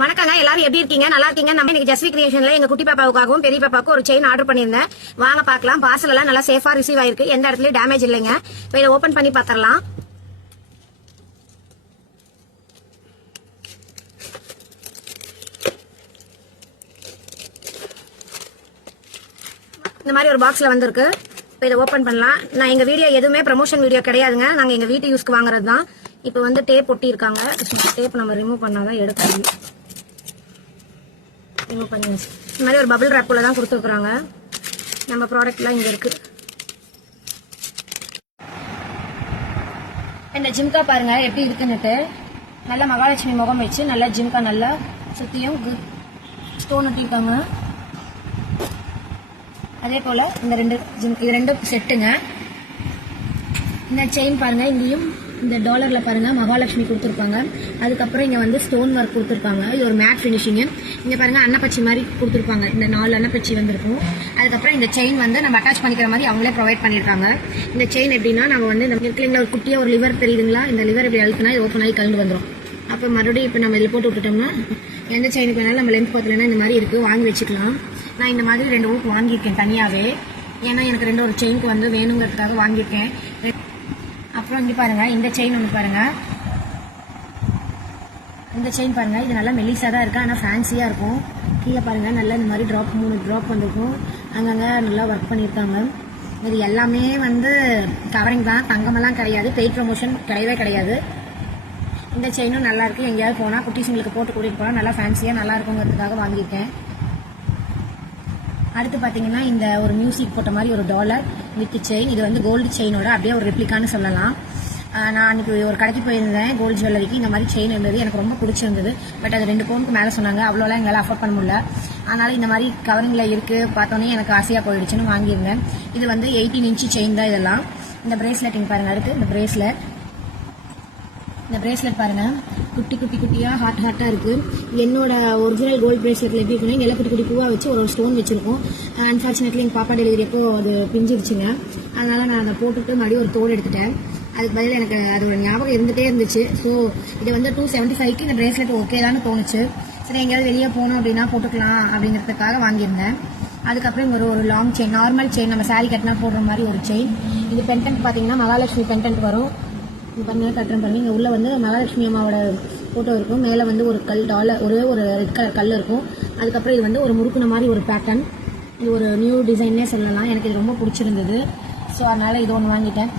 வணக்கங்க, எல்லாரும் எப்படி இருக்கீங்க? நல்லா இருக்கீங்க. நம்ம இன்னைக்கு ஜஸ்வி கிரியேஷன்ல எங்க குட்டி பாப்பாவுக்காகவும் பெரிய பாப்பாவுக்கும் ஒரு செயின் ஆர்டர் பண்ணியிருந்தேன். வாங்க பார்க்கலாம். பார்சல் எல்லாம் நல்லா சேஃபா ரிசீவ் ஆயிருக்கு. எந்த இடத்துலயும் டேமேஜ் இல்லைங்க. இப்போ இதை ஓபன் பண்ணி பாத்திரலாம். இந்த மாதிரி ஒரு பாக்ஸ்ல வந்திருக்கு. இப்போ இதை ஓபன் பண்ணலாம். நான் எங்க வீடியோ எதுவுமே ப்ரமோஷன் வீடியோ கிடையாதுங்க. நாங்க எங்க வீட்டு யூஸ்க்கு வாங்குறது தான். இப்போ வந்து டேப் ஒட்டி இருக்காங்க. டேப் நம்ம ரிமூவ் பண்ணாதான் எடுக்க முடியும். ரிமூவ் பண்ணியாச்சு. இந்த மாதிரி ஒரு பபிள் ரேப்புல தான் கொடுத்துருக்குறாங்க. நம்ம ப்ராடக்ட்லாம் இங்க இருக்கு. இந்த ஜிம்கா பாருங்க எப்படி இருக்குன்னுட்டு. நல்ல மகாலட்சுமி முகம் வச்சு நல்ல ஜிம்கா நல்லா சுத்தியும் ஸ்டோன் ஒட்டிருக்காங்க. அதே போல இந்த ரெண்டு செட்டுங்க. இந்த செயின் பாருங்க, இங்கேயும் இந்த டாலர்ல பாருங்க மகாலட்சுமி கொடுத்துருப்பாங்க. அதுக்கப்புறம் இங்க வந்து ஸ்டோன் ஒர்க் கொடுத்துருப்பாங்க. இது ஒரு மேட் பினிஷிங். இங்க பாருங்க அன்னப்பச்சி மாதிரி கொடுத்துருப்பாங்க. இந்த 4 அன்னப்பச்சி வந்திருக்கும். அதுக்கப்புறம் இந்த செயின் வந்து நம்ம அட்டாச் பண்ணிக்கிற மாதிரி அவங்களே ப்ரொவைட் பண்ணிருக்காங்க. இந்த செயின் எப்படின்னா நம்ம வந்து இந்த நெக்லிங்ல ஒரு குட்டியா ஒரு லிவர் தெரியுதுங்களா? இந்த லிவர் இப்படி அழுத்தினா இது ஓப்பன் ஆகி கலந்து வந்துடும். அப்போ மறுபடியும் இப்போ நம்ம இதில் போட்டு விட்டுட்டோம்னா எந்த செயினுக்கு வேணாலும் நம்ம லென்த் பார்த்தோம்னா இந்த மாதிரி இருக்கு, வாங்கி வச்சுக்கலாம். நான் இந்த மாதிரி 2 ஊக்கு வாங்கியிருக்கேன் தனியாவே. ஏன்னா எனக்கு 2 ஒரு செயினுக்கு வந்து வேணுங்கிறதுக்காக வாங்கியிருக்கேன். அப்புறம் இங்கே பாருங்க இந்த செயின் ஒன்று பாருங்க. இந்த செயின் பாருங்க, இது நல்லா மெலிசா தான் இருக்கு, ஆனால் ஃபேன்சியா இருக்கும். கீழே பாருங்க நல்லா இந்த மாதிரி 3 ட்ராப் வந்திருக்கும். அங்கங்க நல்லா ஒர்க் பண்ணியிருக்காங்க. இது எல்லாமே வந்து கவரிங் தான், தங்கமெல்லாம் கிடையாது. பெய்ட் ப்ரமோஷன் கிடையவே கிடையாது. இந்த செயினும் நல்லா இருக்கு. எங்கேயாவது போனா குட்டீஸுங்களுக்கு போட்டு கூட்டிட்டு போனா நல்லா ஃபேன்சியா நல்லா இருக்குங்கிறதுக்காக வாங்கியிருக்கேன். அடுத்து பாத்தீங்கன்னா இந்த ஒரு மியூசிக் போட்ட மாதிரி ஒரு டாலர் வித் செயின். இது வந்து கோல்டு செயினோட அப்படியே ஒரு ரெப்ளிகான்னு சொல்லலாம். நான் அன்னைக்கு ஒரு கடைக்கு போயிருந்தேன் கோல்டு ஜுவல்லரிக்கு. இந்த மாதிரி செயின் இருந்தது, எனக்கு ரொம்ப பிடிச்சிருந்தது. பட் அது 2 பவுனுக்கு மேலே சொன்னாங்க. அவ்வளோலாம் எங்களால் அஃபோர்ட் பண்ண முடியல. அதனால இந்த மாதிரி கவரிங்ல இருக்கு பார்த்தோன்னே எனக்கு ஆசையா போயிடுச்சுன்னு வாங்கியிருந்தேன். இது வந்து 18 இன்ச்சு செயின் தான் இதெல்லாம். இந்த பிரேஸ்லெட் இங்க பாருங்க. அடுத்து இந்த பிரேஸ்லெட் பாருங்க, குட்டியா ஹார்ட்டா இருக்கு. என்னோட ஒரிஜினல் கோல்டு பிரேஸ்லெட்ல எப்படி இருக்குன்னா எல்லாம் குட்டி பூவா வச்சு ஒரு ஸ்டோன் வச்சிருக்கோம். அன்பார்ச்சுனேட்லி எங்க பாப்பா டெலிவரி அப்போ அது பிஞ்சிருச்சுங்க. அதனால நான் அதை போட்டுட்டு மறுபடியும் ஒரு தோடு எடுத்துட்டேன். அதுக்கு பதில் எனக்கு அதோட ஞாபகம் இருந்துட்டே இருந்துச்சு. ஸோ இது வந்து 275க்கு இந்த பிரேஸ்லெட் ஓகே தான் தோணுச்சு. சரி எங்கேயாவது வெளியே போனோம் அப்படின்னா போட்டுக்கலாம் அப்படிங்கிறதுக்காக வாங்கியிருந்தேன். அதுக்கப்புறம் இங்க ஒரு லாங் செயின், நார்மல் செயின், நம்ம சாரி கட்டினா போடுற மாதிரி ஒரு செயின். இது பென்டென்ட் பாத்தீங்கன்னா மகாலட்சுமி பென்டென்ட் வரும். பண்ண கட்டுறேன் பாருங்க. இங்க உள்ள வந்து மகாலட்சுமி அம்மாவோட போட்டோ இருக்கும். மேல வந்து ஒரு கல் டாலர், ஒரே ஒரு ரெட் கலர் கல் இருக்கும். அதுக்கப்புறம் இது வந்து ஒரு முறுக்குன மாதிரி ஒரு பேட்டர்ன். இது ஒரு நியூ டிசைன்னே சொல்லலாம். எனக்கு இது ரொம்ப பிடிச்சிருந்தது. ஸோ அதனால இது ஒன்று வாங்கிட்டேன்.